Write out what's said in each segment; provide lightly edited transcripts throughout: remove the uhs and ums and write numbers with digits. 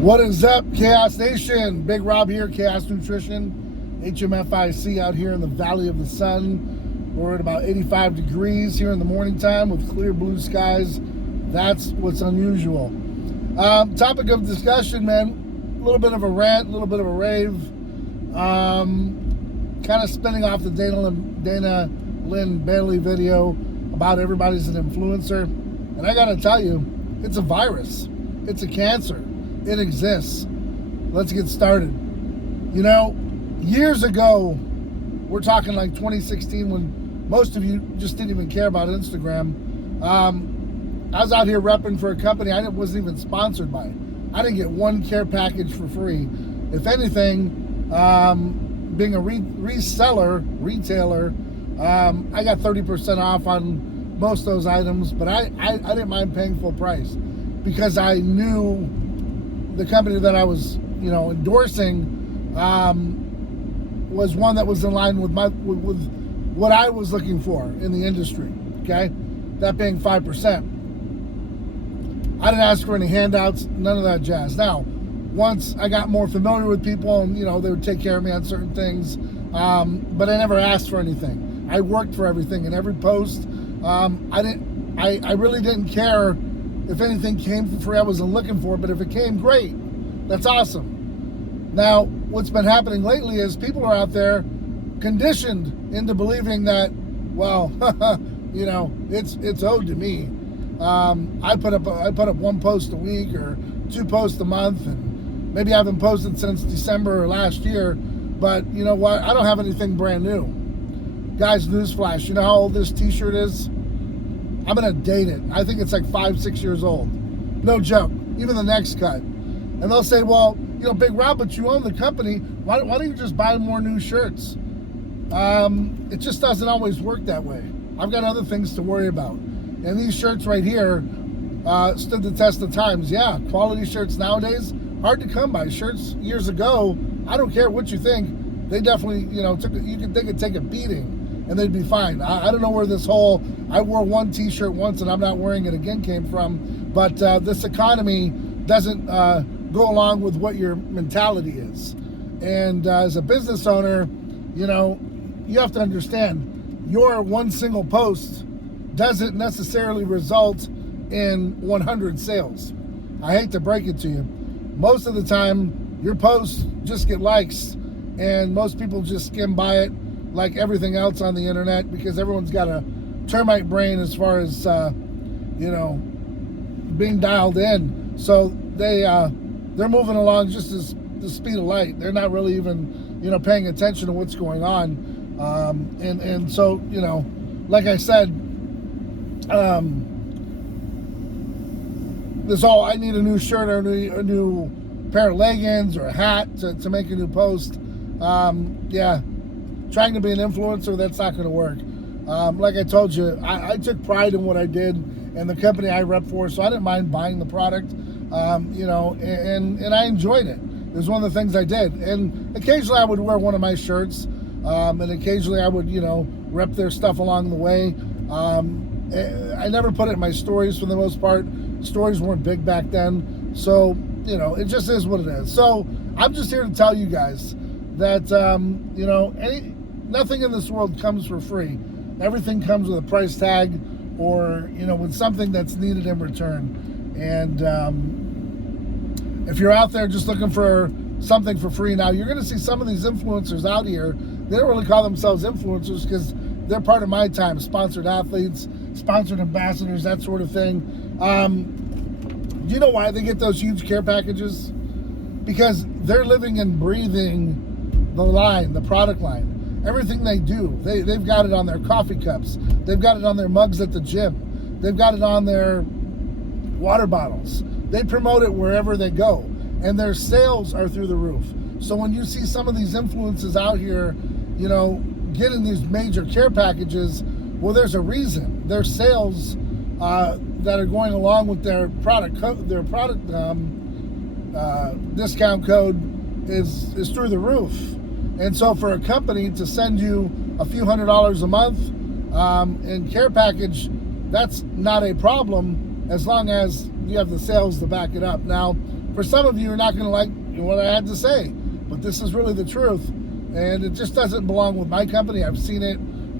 What is up, Chaos Nation? Big Rob here, Chaos Nutrition, HMFIC out here in the Valley of the Sun. We're at about 85 degrees here in the morning time with clear blue skies. That's what's unusual. Topic of discussion, man, a little bit of a rant, a little bit of a rave. Kind of spinning off the Dana Lynn Bailey video about everybody's an influencer. And I gotta tell you, it's a virus. It's a cancer. It exists. Let's get started. You know, years ago, we're talking like 2016 when most of you just didn't even care about Instagram. I was out here repping for a company I wasn't even sponsored by. I didn't get one care package for free. If anything, being a retailer, I got 30% off on most of those items, but I didn't mind paying full price because I knew the company that I was, endorsing was one that was in line with with what I was looking for in the industry. Okay, that being 5%. I didn't ask for any handouts, none of that jazz. Now, once I got more familiar with people, and they would take care of me on certain things, but I never asked for anything. I worked for everything in every post. I really didn't care if anything came for free. I wasn't looking for it, but if it came, great. That's awesome. Now, what's been happening lately is people are out there conditioned into believing that, well, it's owed to me. I put up one post a week or two posts a month, and maybe I haven't posted since December or last year. But you know what? I don't have anything brand new. Guys, newsflash, you know how old this t-shirt is? I'm gonna date it. I think it's like 5-6 years old. No joke. Even the next cut. And they'll say, well, Big Rob, but you own the company. Why don't you just buy more new shirts? It just doesn't always work that way. I've got other things to worry about. And these shirts right here stood the test of times. Yeah, quality shirts nowadays, hard to come by. Shirts years ago, I don't care what you think, they definitely, they could take a beating and they'd be fine. I don't know where this whole, I wore one t-shirt once and I'm not wearing it again came from, but this economy doesn't go along with what your mentality is. And as a business owner, you have to understand your one single post doesn't necessarily result in 100 sales. I hate to break it to you. Most of the time, your posts just get likes, and most people just skim by it like everything else on the internet because everyone's got a termite brain as far as, being dialed in. So they're moving along just as the speed of light. They're not really even, paying attention to what's going on. And so, like I said, I need a new shirt or a new pair of leggings or a hat to make a new post. Trying to be an influencer, that's not going to work. Like I told you, I took pride in what I did and the company I rep for, so I didn't mind buying the product, and I enjoyed it. It was one of the things I did. And occasionally I would wear one of my shirts, and occasionally I would, rep their stuff along the way. I never put it in my stories for the most part. Stories weren't big back then. So, it just is what it is. So I'm just here to tell you guys that, nothing in this world comes for free. Everything comes with a price tag or, with something that's needed in return. And if you're out there just looking for something for free now, you're going to see some of these influencers out here. They don't really call themselves influencers because they're part of my time. Sponsored athletes, sponsored ambassadors, that sort of thing. Do you know why they get those huge care packages? Because they're living and breathing the product line. Everything they do, they've got it on their coffee cups. They've got it on their mugs at the gym. They've got it on their water bottles. They promote it wherever they go. And their sales are through the roof. So when you see some of these influencers out here, getting these major care packages, well, there's a reason. Their sales that are going along with their product discount code is through the roof. And so for a company to send you a few $100s a month in care package, that's not a problem as long as you have the sales to back it up. Now, for for some of you, you're not going to like what I had to say, but this is really the truth. And it just doesn't belong with my company. I've seen it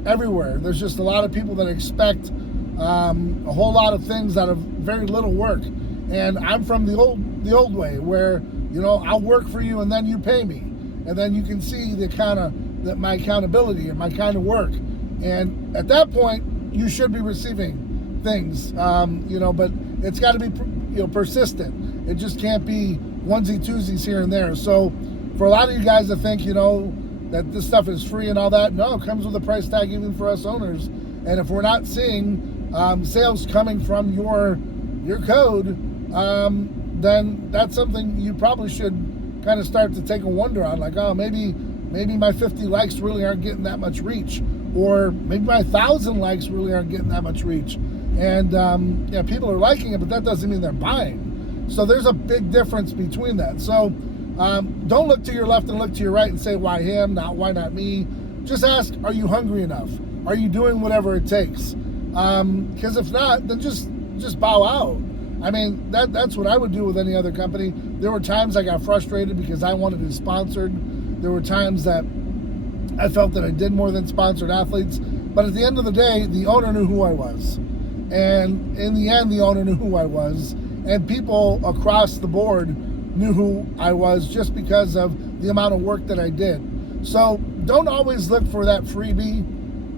everywhere. There's just a lot of people that expect a whole lot of things out of very little work. And I'm from the old way where, I'll work for you and then you pay me. And then you can see my accountability and my kind of work. And at that point, you should be receiving things, but it's got to be, persistent. It just can't be onesie-twosies here and there. So for a lot of you guys that think, that this stuff is free and all that, no, it comes with a price tag even for us owners. And if we're not seeing sales coming from your code, then that's something you probably should kind of start to take a wonder on. Like, oh, maybe my 50 likes really aren't getting that much reach, or maybe my 1,000 likes really aren't getting that much reach. And people are liking it, but that doesn't mean they're buying. So there's a big difference between that. So don't look to your left and look to your right and say, why him, why not me? Just ask, are you hungry enough? Are you doing whatever it takes? Because if not, then just bow out. I mean, that's what I would do with any other company. There were times I got frustrated because I wanted it sponsored. There were times that I felt that I did more than sponsored athletes. But at the end of the day, the owner knew who I was. And in the end, the owner knew who I was. And people across the board knew who I was just because of the amount of work that I did. So don't always look for that freebie.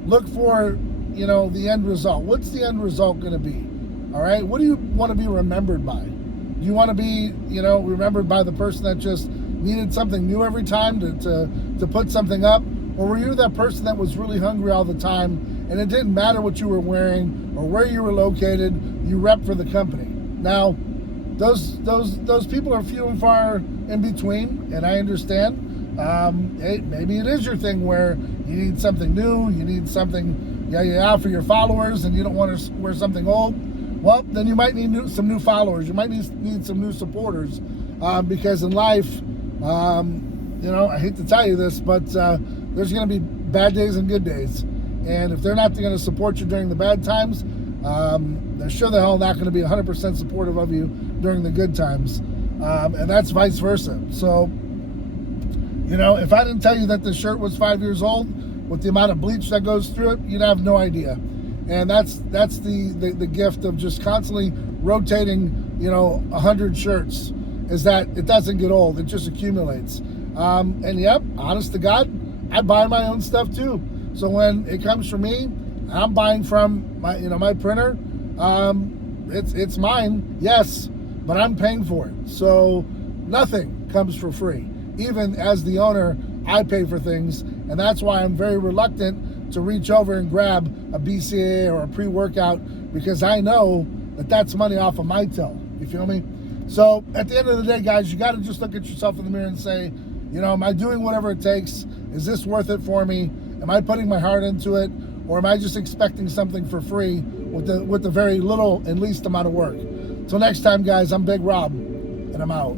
Look for, the end result. What's the end result going to be? All right. What do you want to be remembered by? Do you want to be, remembered by the person that just needed something new every time to put something up? Or were you that person that was really hungry all the time and it didn't matter what you were wearing or where you were located, you rep for the company? Now, those people are few and far in between, and I understand. Maybe it is your thing where you need something new, you need something for your followers, and you don't want to wear something old. Well, then you might need some new followers. You might need some new supporters, because in life, I hate to tell you this, but there's going to be bad days and good days. And if they're not going to support you during the bad times, they're sure the hell not going to be 100% supportive of you during the good times. And that's vice versa. So, if I didn't tell you that this shirt was 5 years old, with the amount of bleach that goes through it, you'd have no idea. And that's the gift of just constantly rotating, 100 shirts, is that it doesn't get old. It just accumulates. And yep, honest to God, I buy my own stuff too. So when it comes from me, I'm buying from my printer. It's mine, yes, but I'm paying for it. So nothing comes for free. Even as the owner, I pay for things, and that's why I'm very reluctant to reach over and grab a BCAA or a pre-workout, because I know that that's money off of my till. You feel me? So at the end of the day, guys, you got to just look at yourself in the mirror and say, am I doing whatever it takes? Is this worth it for me? Am I putting my heart into it? Or am I just expecting something for free with the very little and least amount of work? Till next time, guys, I'm Big Rob, and I'm out.